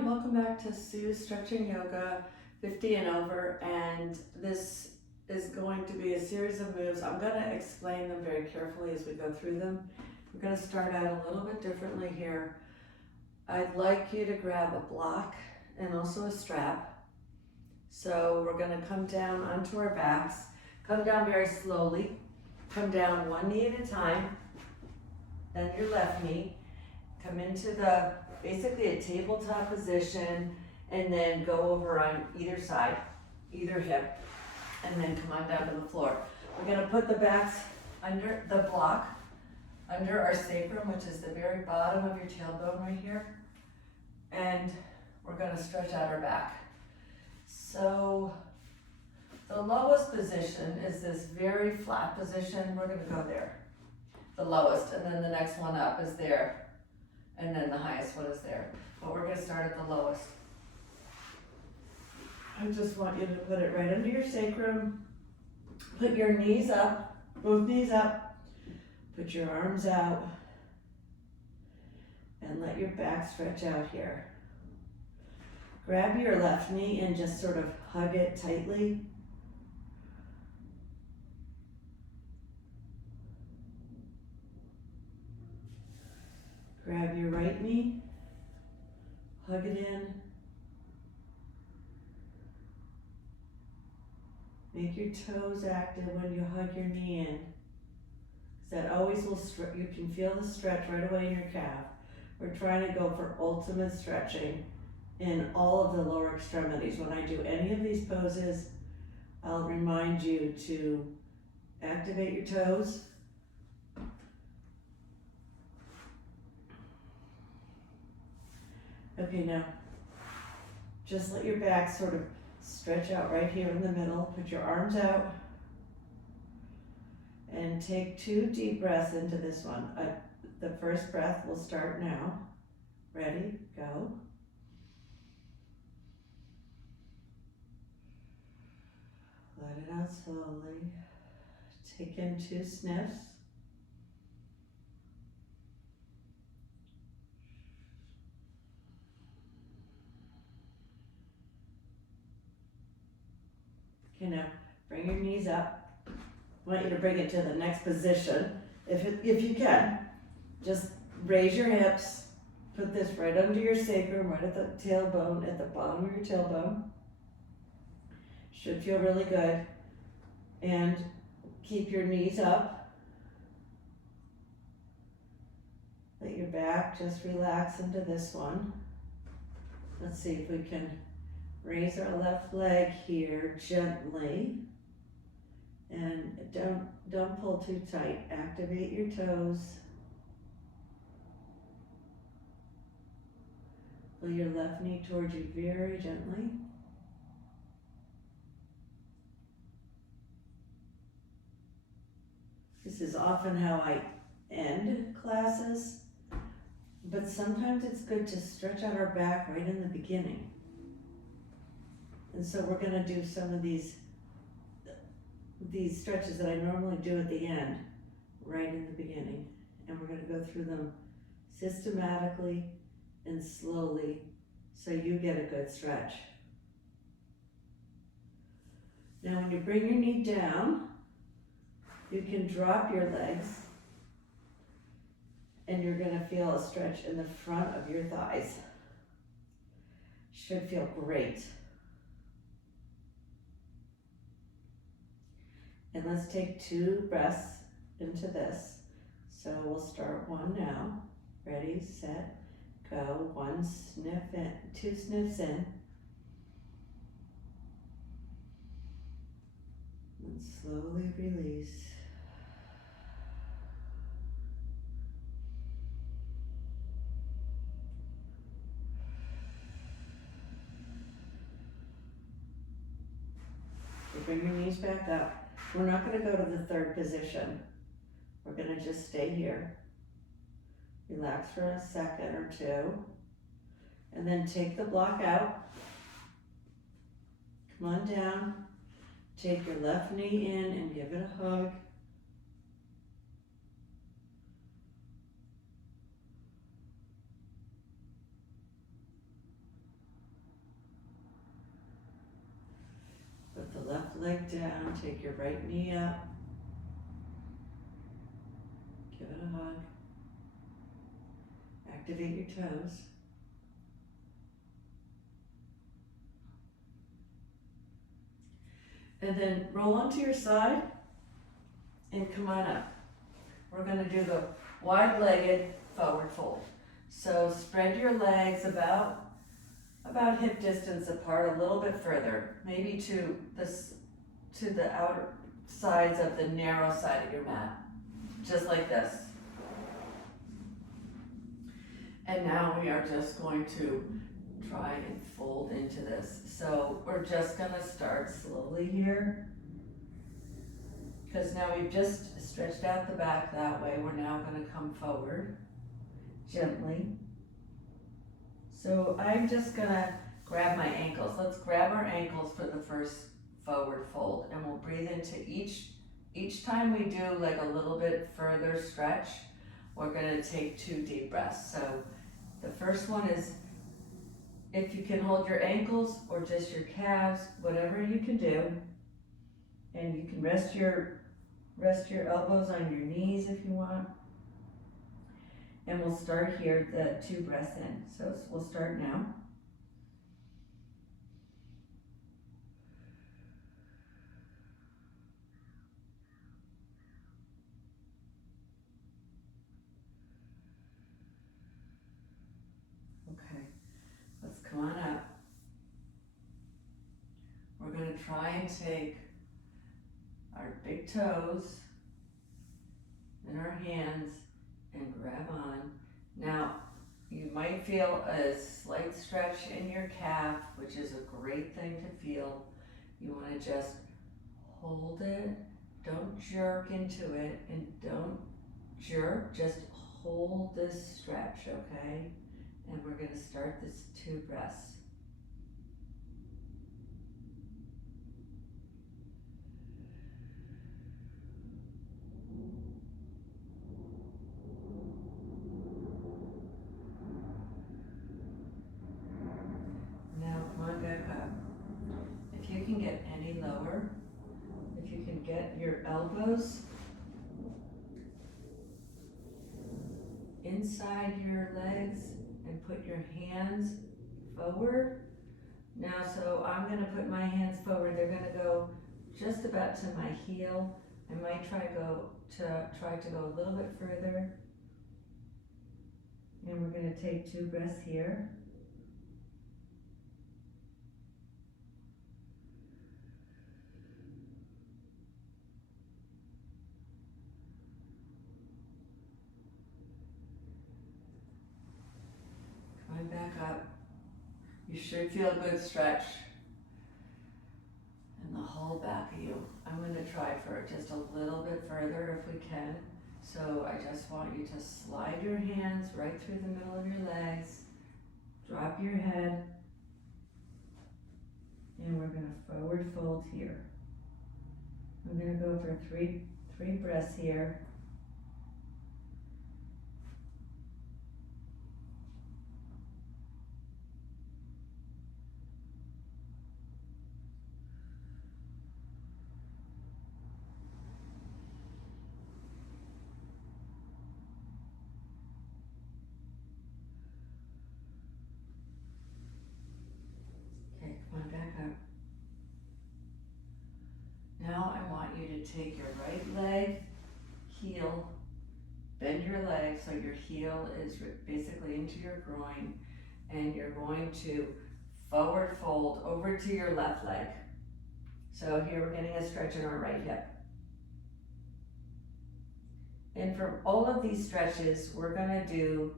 and welcome back to Sue's Stretching Yoga 50 and over, and this is going to be a series of moves. I'm going to explain them very carefully as we go through them. We're going to start out a little bit differently here. I'd like you to grab a block and also a strap. So we're going to come down onto our backs, come down very slowly, come down one knee at a time, then your left knee, come into basically a tabletop position, and then go over on either side, either hip, and then come on down to the floor. We're gonna put the backs under the block, under our sacrum, which is the very bottom of your tailbone right here, and we're gonna stretch out our back. So the lowest position is this very flat position. We're gonna go there, the lowest, and then the next one up is there. And then the highest one is there. But we're gonna start at the lowest. I just want you to put it right under your sacrum. Put your knees up, both knees up. Put your arms out. And let your back stretch out here. Grab your left knee and just sort of hug it tightly. Grab your right knee, hug it in. Make your toes active when you hug your knee in. Because that always will stretch, you can feel the stretch right away in your calf. We're trying to go for ultimate stretching in all of the lower extremities. When I do any of these poses, I'll remind you to activate your toes. Okay, now just let your back sort of stretch out right here in the middle. Put your arms out and take 2 deep breaths into this one. The first breath will start now. Ready? Go. Let it out slowly. Take in 2 sniffs. Okay, now bring your knees up. I want you to bring it to the next position. If you can, just raise your hips. Put this right under your sacrum, right at the tailbone, at the bottom of your tailbone. Should feel really good. And keep your knees up. Let your back just relax into this one. Let's see if we can raise our left leg here gently, and don't pull too tight. Activate your toes. Pull your left knee towards you very gently. This is often how I end classes, but sometimes it's good to stretch out our back right in the beginning. And so we're going to do some of these stretches that I normally do at the end, right in the beginning. And we're going to go through them systematically and slowly so you get a good stretch. Now when you bring your knee down, you can drop your legs and you're going to feel a stretch in the front of your thighs. Should feel great. And let's take 2 breaths into this. So we'll start 1 now. Ready, set, go. 1 sniff in, 2 sniffs in. And slowly release. So bring your knees back up. We're not going to go to the 3rd position. We're going to just stay here. Relax for a second or 2. And then take the block out. Come on down. Take your left knee in and give it a hug. left leg down, take your right knee up. Give it a hug. Activate your toes. And then roll onto your side and come on up. We're gonna do the wide-legged forward fold. So spread your legs about hip distance apart, a little bit further, maybe to the outer sides of the narrow side of your mat, just like this. And now we are just going to try and fold into this. So we're just gonna start slowly here, because now we've just stretched out the back that way. We're now gonna come forward gently. So I'm just gonna grab my ankles. Let's grab our ankles for the first forward fold, and we'll breathe into each time we do like a little bit further stretch, we're gonna take 2 deep breaths. So the first one is, if you can hold your ankles or just your calves, whatever you can do, and you can rest your elbows on your knees if you want. And we'll start here, the 2 breaths in. So we'll start now. Okay, let's come on up. We're gonna try and take our big toes in our hands and grab on. Now, you might feel a slight stretch in your calf, which is a great thing to feel. You want to just hold it, don't jerk into it, and don't jerk, just hold this stretch, okay? And we're going to start this 2 breaths. Get any lower, if you can get your elbows inside your legs and put your hands forward. Now, so I'm going to put my hands forward. They're going to go just about to my heel. I might try to go a little bit further. And we're going to take 2 breaths here. Back up. You should feel a good stretch in the whole back of you. I'm going to try for just a little bit further if we can. So I just want you to slide your hands right through the middle of your legs, drop your head, and we're going to forward fold here. I'm going to go for three breaths here. Come on back up. Now I want you to take your right leg, heel, bend your leg so your heel is basically into your groin, and you're going to forward fold over to your left leg. So here we're getting a stretch in our right hip. And for all of these stretches, we're gonna do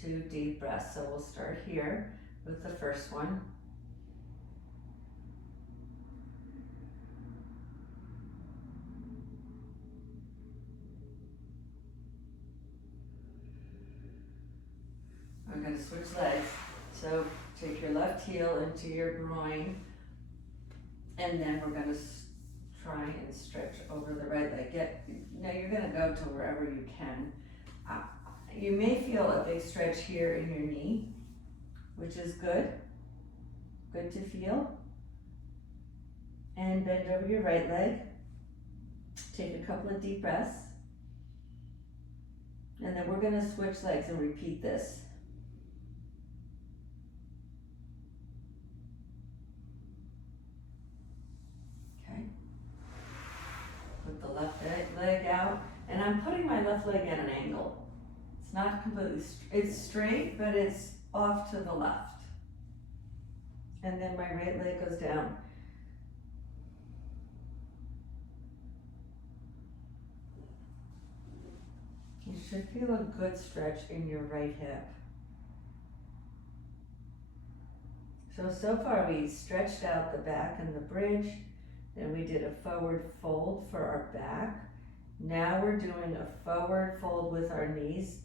2 deep breaths. So we'll start here with the first one. We're going to switch legs. So take your left heel into your groin, and then we're going to try and stretch over the right leg. Now you're going to go to wherever you can. You may feel a big stretch here in your knee, which is good to feel. And bend over your right leg. Take a couple of deep breaths. And then we're gonna switch legs and repeat this. Okay. Put the left leg out, and I'm putting my left leg at an angle. It's not completely, it's straight, but it's off to the left. And then my right leg goes down. You should feel a good stretch in your right hip. So far we stretched out the back and the bridge, then we did a forward fold for our back. Now we're doing a forward fold with our knees,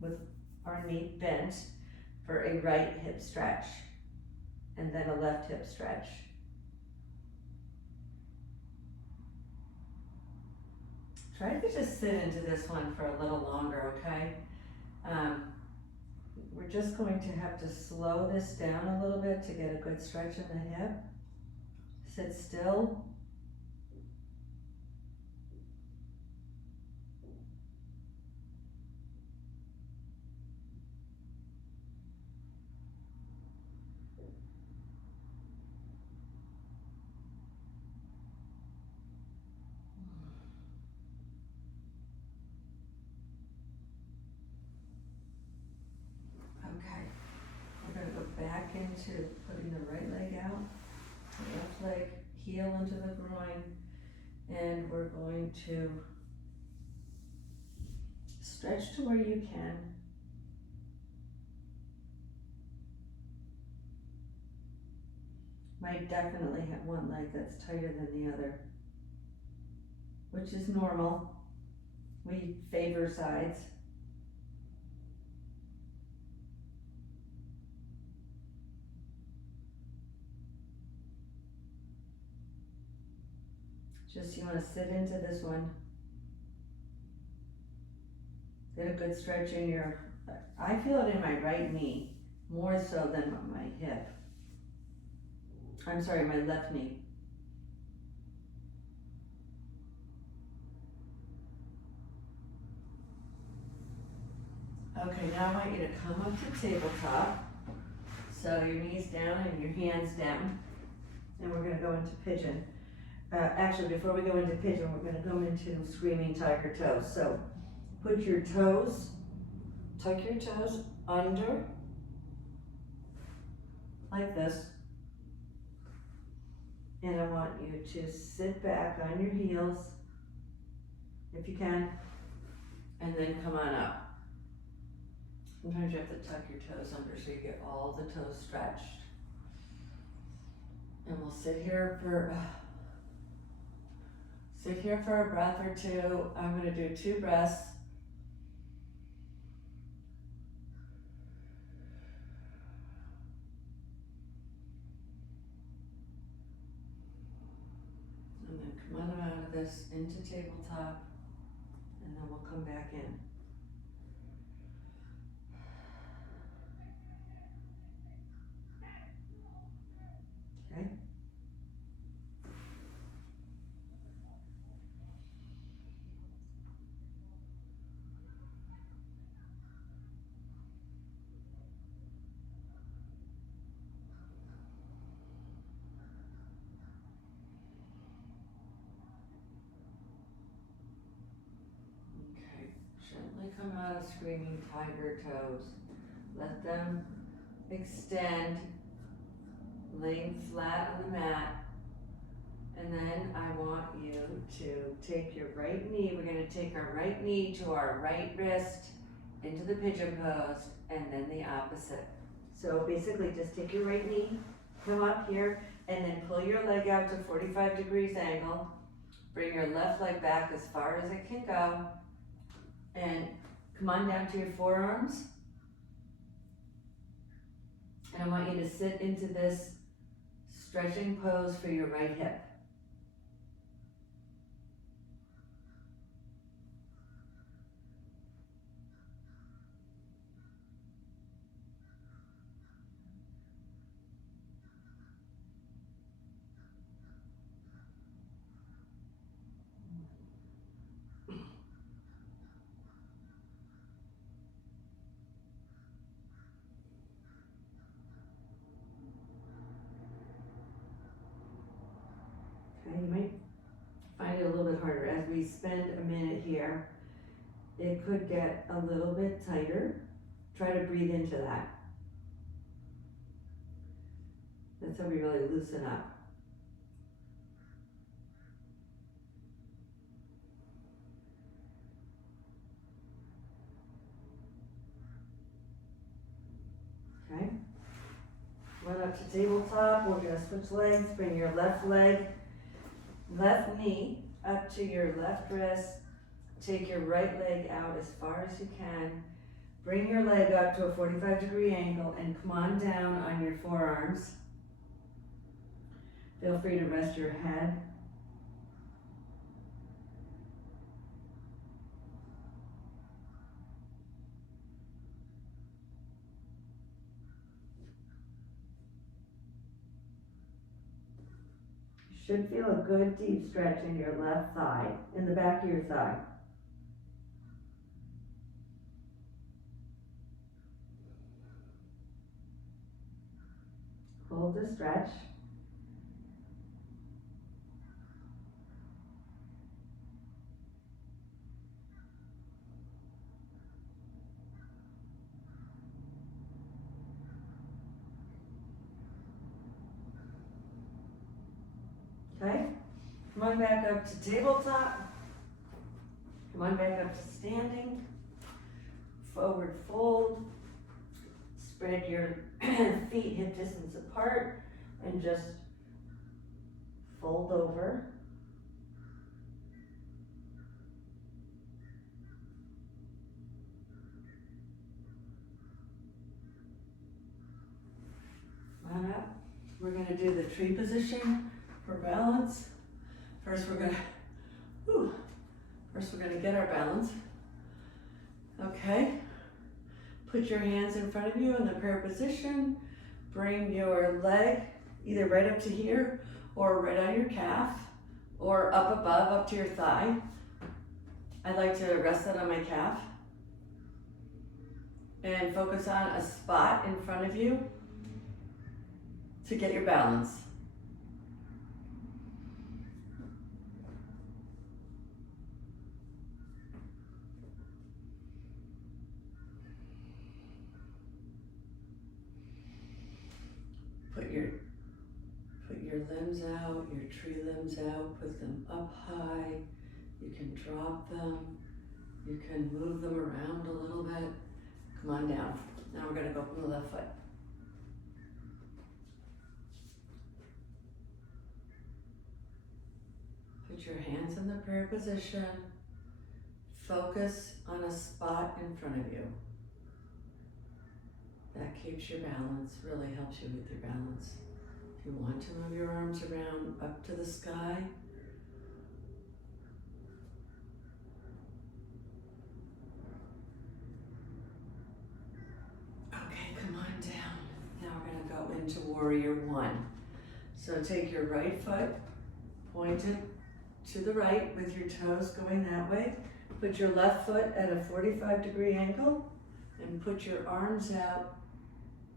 with our knee bent for a right hip stretch, and then a left hip stretch. Try to just sit into this one for a little longer, okay? We're just going to have to slow this down a little bit to get a good stretch in the hip. Sit still. Okay, we're gonna go back into putting the right leg out, the left leg, heel into the groin, and we're going to stretch to where you can. Might definitely have one leg that's tighter than the other, which is normal. We favor sides. Just you want to sit into this one. Get a good stretch in your, I feel it in my right knee, more so than my hip. I'm sorry, my left knee. Okay, now I want you to come up to tabletop. So your knees down and your hands down. And we're gonna go into pigeon. Actually, before we go into pigeon, we're gonna go into screaming tiger toes. So put your toes, tuck your toes under, like this. And I want you to sit back on your heels, if you can, and then come on up. Sometimes you have to tuck your toes under so you get all the toes stretched. And we'll sit here for a breath or two. I'm gonna do 2 breaths. And then come on out of this into tabletop, and then we'll come back in. Okay? Okay, gently come out of screaming tiger toes. Let them extend, laying flat on the mat. And then I want you to take your right knee, we're gonna take our right knee to our right wrist into the pigeon pose, and then the opposite. So basically just take your right knee, come up here, and then pull your leg out to 45 degrees angle. Bring your left leg back as far as it can go, and come on down to your forearms. And I want you to sit into this stretching pose for your right hip. we spend a minute here, it could get a little bit tighter. Try to breathe into that. That's how we really loosen up. Okay. Run up to tabletop. We're gonna switch legs. Bring your left leg, left knee up to your left wrist. Take your right leg out as far as you can. Bring your leg up to a 45-degree angle and come on down on your forearms. Feel free to rest your head. You should feel a good deep stretch in your left thigh, in the back of your thigh. Hold the stretch. Okay, come on back up to tabletop. Come on back up to standing. Forward fold. Spread your feet hip distance apart and just fold over. Come on up. We're going to do the tree position for balance. First we're going to get our balance. Okay. Put your hands in front of you in the prayer position. Bring your leg either right up to here or right on your calf or up above, up to your thigh. I like to rest that on my calf. And focus on a spot in front of you to get your balance. Put your limbs out, your tree limbs out, put them up high. You can drop them. You can move them around a little bit. Come on down. Now we're gonna go from the left foot. Put your hands in the prayer position. Focus on a spot in front of you. That keeps your balance, really helps you with your balance. If you want to move your arms around up to the sky, okay, come on down. Now we're gonna go into warrior one. So take your right foot, pointed to the right with your toes going that way. Put your left foot at a 45-degree angle and put your arms out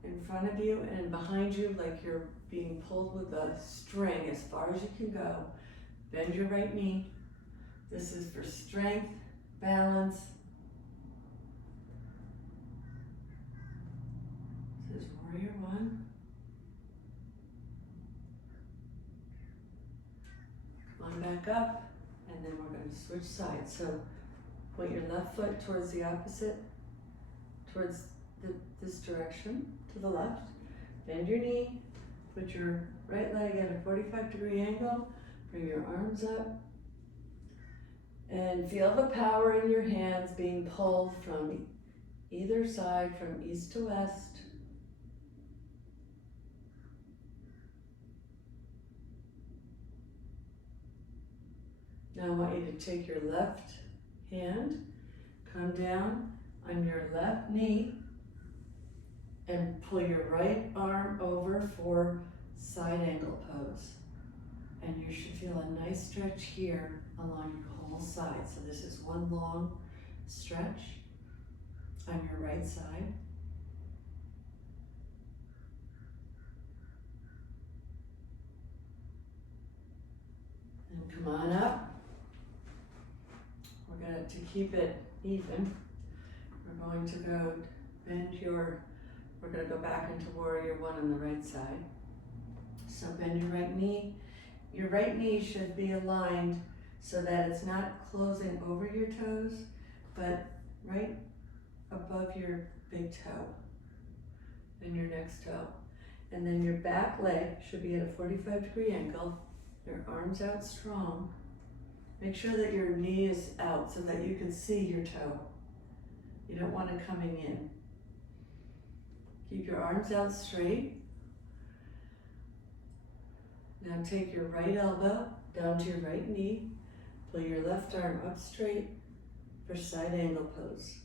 in front of you and behind you like you're being pulled with a string as far as you can go. Bend your right knee. This is for strength, balance. This is warrior one. Come on back up, and then we're going to switch sides. So point your left foot towards the opposite, towards this direction, to the left. Bend your knee. Put your right leg at a 45-degree angle. Bring your arms up. And feel the power in your hands being pulled from either side, from east to west. Now I want you to take your left hand, come down on your left knee, and pull your right arm over for side angle pose. And you should feel a nice stretch here along your whole side. So this is one long stretch on your right side. And come on up. keep it even, we're going to go we're going to go back into warrior one on the right side. So bend your right knee. Your right knee should be aligned so that it's not closing over your toes, but right above your big toe and your next toe. And then your back leg should be at a 45-degree angle, your arms out strong. Make sure that your knee is out so that you can see your toe. You don't want it coming in. Keep your arms out straight. Now take your right elbow down to your right knee. Pull your left arm up straight for side angle pose.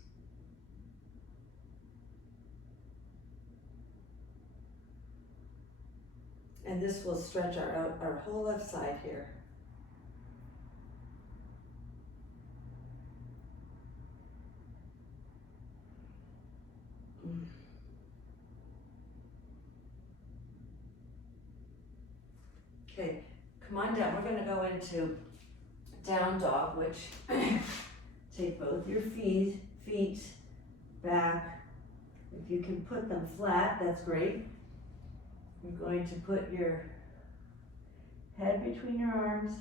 And this will stretch our whole left side here. Okay, come on down. We're going to go into down dog, which take both your feet back. If you can put them flat, that's great. You're going to put your head between your arms.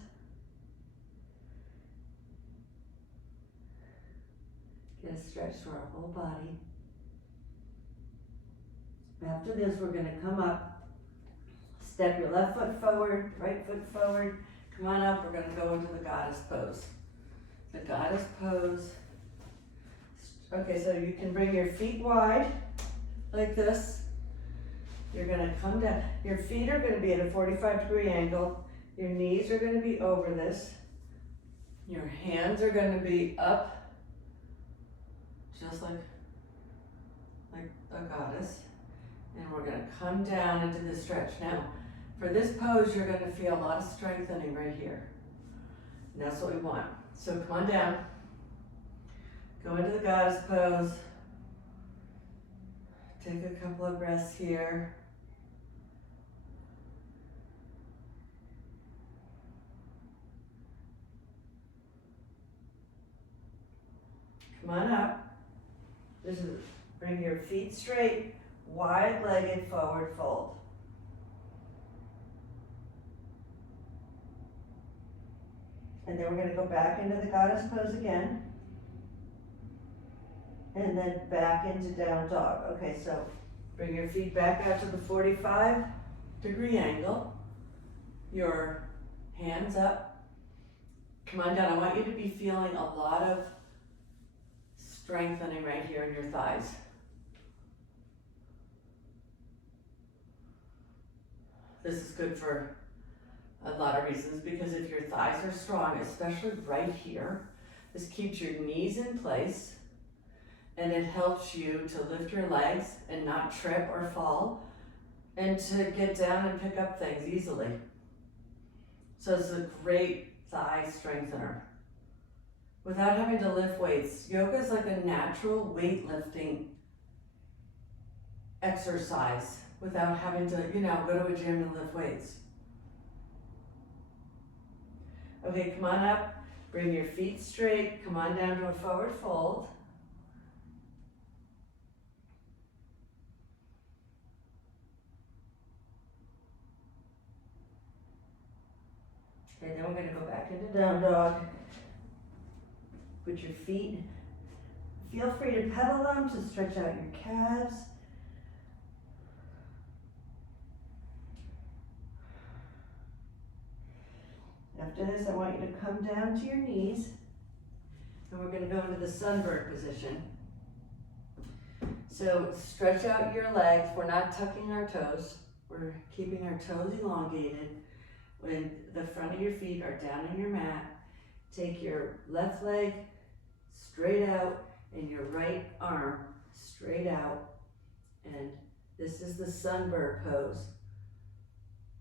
Get a stretch through our whole body. After this, we're going to come up, step your left foot forward, right foot forward. Come on up, we're going to go into the goddess pose. The goddess pose. Okay, so you can bring your feet wide like this. You're going to come down. Your feet are going to be at a 45-degree angle. Your knees are going to be over this. Your hands are going to be up, just like a goddess. And we're going to come down into this stretch. Now, for this pose, you're going to feel a lot of strengthening right here. And that's what we want. So come on down. Go into the goddess pose. Take a couple of breaths here. Come on up. Bring your feet straight, wide-legged forward fold. And then we're going to go back into the goddess pose again. And then back into down dog. Okay, so bring your feet back out to the 45-degree angle. Your hands up. Come on down. I want you to be feeling a lot of strengthening right here in your thighs. This is good for a lot of reasons, because if your thighs are strong, especially right here, this keeps your knees in place and it helps you to lift your legs and not trip or fall and to get down and pick up things easily. So it's a great thigh strengthener without having to lift weights. Yoga is like a natural weightlifting exercise without having to, go to a gym and lift weights. Okay, come on up, bring your feet straight, come on down to a forward fold. Okay, then we're gonna go back into down dog. Put your feet, feel free to pedal them to stretch out your calves. After this, I want you to come down to your knees, and we're going to go into the sunbird position. So stretch out your legs. We're not tucking our toes. We're keeping our toes elongated. When the front of your feet are down on your mat, take your left leg straight out and your right arm straight out. And this is the sunbird pose.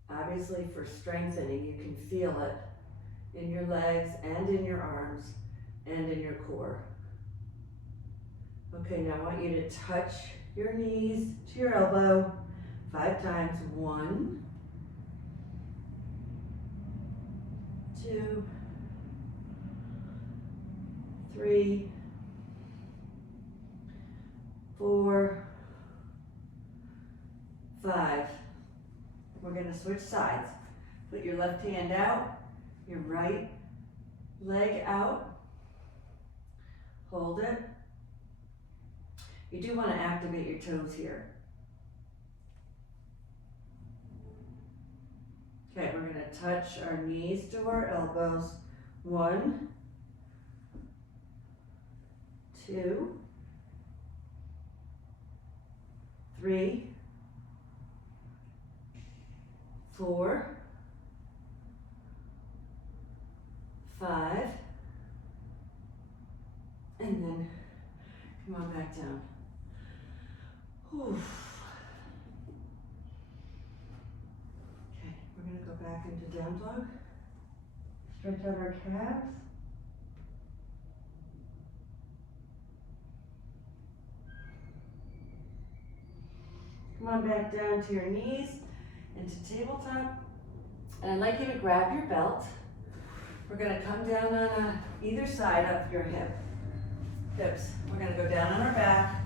Obviously, for strengthening, you can feel it in your legs and in your arms and in your core. Okay, now I want you to touch your knees to your elbow 5 times. 1, 2, 3, 4, 5. We're going to switch sides. Put your left hand out, your right leg out. Hold it. You do want to activate your toes here. Okay, we're going to touch our knees to our elbows. 1, 2, 3, 4, 5, and then come on back down. Whew. Okay, we're going to go back into down dog. Stretch out our calves. Come on back down to your knees, into tabletop. And I'd like you to grab your belt. We're going to come down on either side of your hips. We're going to go down on our back,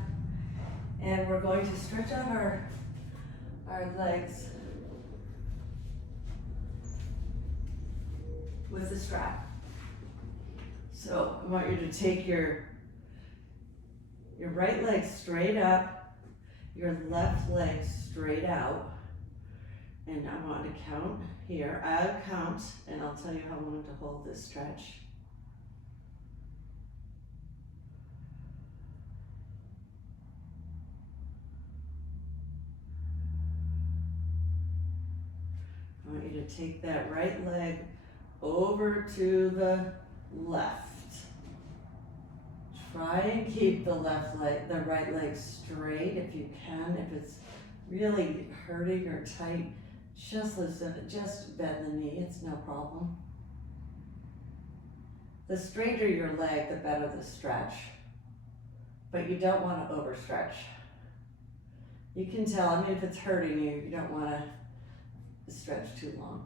and we're going to stretch out our legs with the strap. So I want you to take your right leg straight up, your left leg straight out, and I want to count here. I'll count, and I'll tell you how long to hold this stretch. I want you to take that right leg over to the left. Try and keep the right leg straight if you can. If it's really hurting or tight, just loosen it, just bend the knee, it's no problem. The straighter your leg, the better the stretch. But you don't want to overstretch. You can tell, I mean, if it's hurting you, you don't want to stretch too long.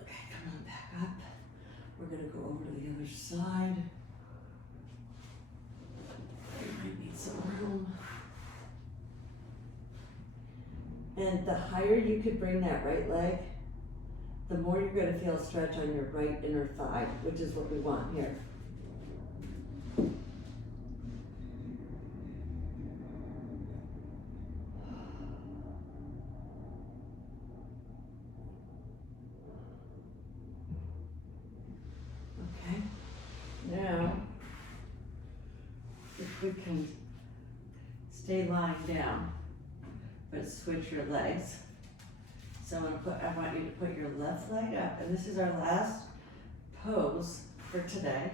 Okay, come on back up. We're going to go over to the other side. You might need some room. And the higher you could bring that right leg, the more you're going to feel a stretch on your right inner thigh, which is what we want here. Okay, now if we can stay lying down, but switch your legs. So I want you to put your left leg up, and this is our last pose for today.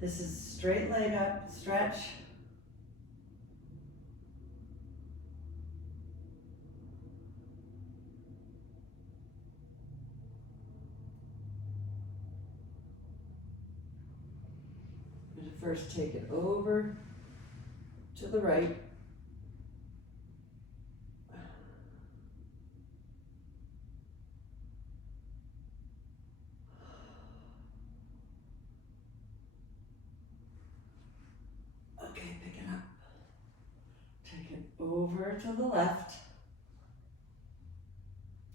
This is straight leg up, stretch. I'm going to first take it over to the right. Okay, pick it up. Take it over to the left.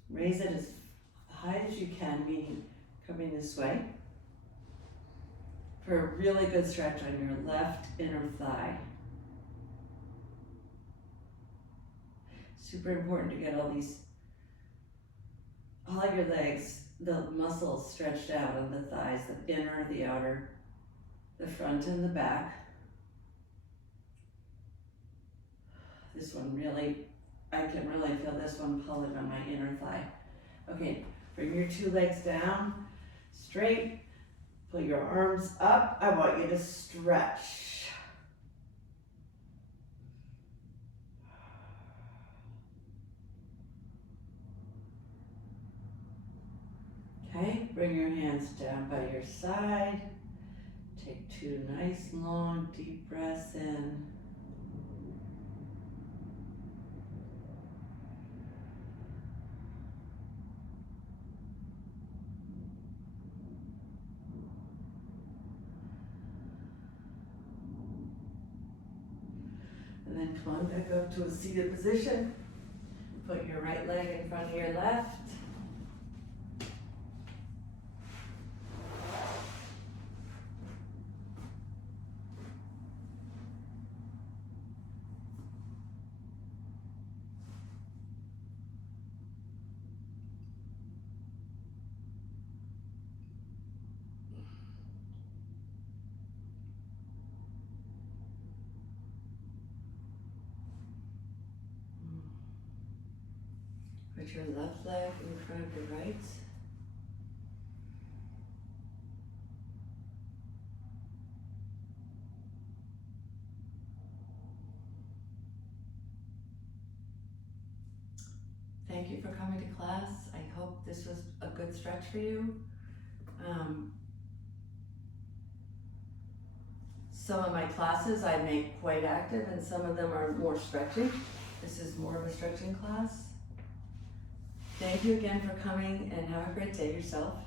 Raise it as high as you can, meaning coming this way, for a really good stretch on your left inner thigh. Super important to get all your legs, the muscles stretched out on the thighs, the inner, the outer, the front and the back. This one really, I can really feel this one pulling on my inner thigh. Okay, bring your two legs down, straight, pull your arms up. I want you to stretch. Okay, bring your hands down by your side. Take two nice, long, deep breaths in. And then come on back up to a seated position. Put your right leg in front of your left. Put your left leg in front of your right. Thank you for coming to class. I hope this was a good stretch for you. Some of my classes I make quite active and some of them are more stretching. This is more of a stretching class. Thank you again for coming and have a great day yourself.